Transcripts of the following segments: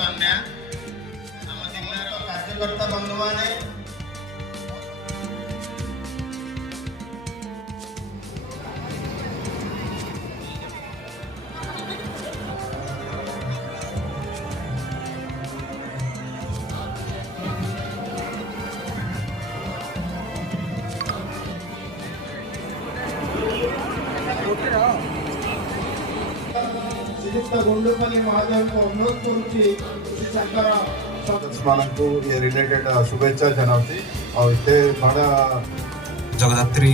कन्या आम जिलार कार्यकर्ता बंधु माने श्रीयुक्त गुंडुपल्ली महोदय को अनुरोध करुच्ची को ये रिलेटेड शुभेच्छा जनावची और इतने बड़ा जगदात्री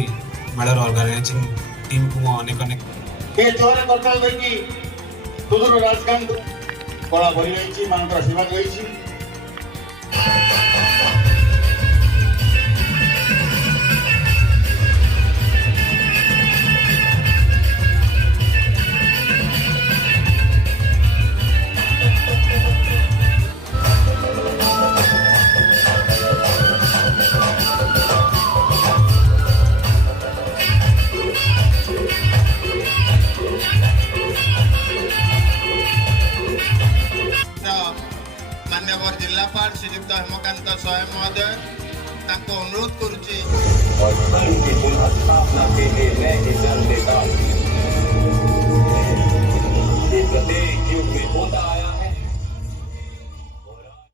मेळर ऑर्गनाइजिंग टीम को अनेक अनेक के जोरे करताल देखि सुदूर राजकान कला भरि रहिछि मानकर आशीर्वाद रहिछि मान्यवर जिलापाल श्रीयुक्त हेमकांत स्वयं महोदय अनुरोध करुच्ची और संघ की पुनर्स्थापना के लिए मैं ही जन देता हूँ। प्रत्येक युग